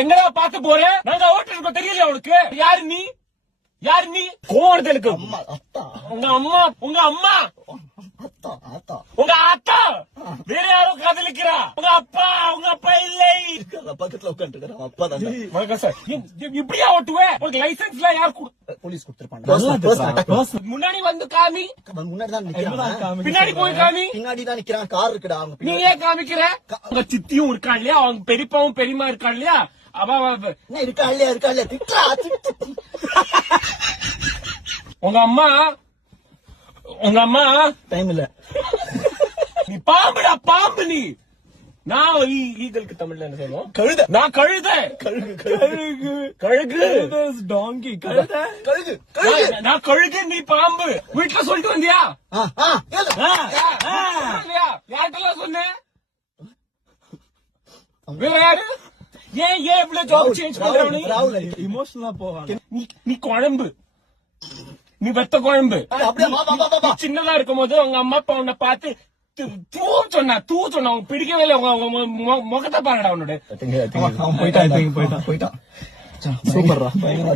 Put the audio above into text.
எங்கடா பாத்து போற? நாங்க ஓட்டு தெரியல அவனுக்கு. யாரு நீ? யாரு நீ? கோவம் எனக்கு. உங்க அம்மா உங்க அம்மா உங்க அத்தா வேற யாரும் காதலிக்கிறா? உங்க அப்பா இல்லை. பக்கத்துல உட்காந்து அப்பா தான். வணக்கம் சார். இப்படியா ஓட்டுவே? உங்களுக்கு லைசன்ஸ் எல்லாம் யார் போலீஸ் கொடுத்திருப்பாங்க. முன்னாடி வந்து காமி. முன்னாடி தான் நிக்கிறான். பின்னாடி போய் காமி. பின்னாடி தான் நிக்கிறான். கார் இருக்குடா. நீ ஏன் காமிக்கிற? உங்க சித்தியும் இருக்கான் இல்லையா? அவங்க பெரியப்பாவும் பெரியமா இருக்கான் இல்லையா? என்ன இருக்கா இல்லையா திட்டா. உங்க அம்மா டைம் இல்ல. நீ பாம்புடா பாம்பு. நீ நான் ஈகலுக்கு தமிழ்ல என்ன சொல்லுவோம்? கழுத. நான் கழுத. கழுகு டாங்கி. நான் கழுகு, நீ பாம்பு. வீட்டுல சொல்லிட்டு வந்தியா? யார்கிட்டலாம் சொன்ன? வேற யாரு? ஏன் இவ்வளவு ஜாப் சேஞ்ச் பண்ற? இமோஷனலா போவாங்க. நீ குழம்பு. நீ வெத்த குழம்பு. சின்னதா இருக்கும் போது உங்க அம்மா அப்பா உன்னை பார்த்து தூ சொன்னா அவங்க பிடிக்கவே இல்லை. உங்க முகத்தை பாருடா உன்னோட. போயிட்டான். சூப்பர்ரா. பயங்கரமா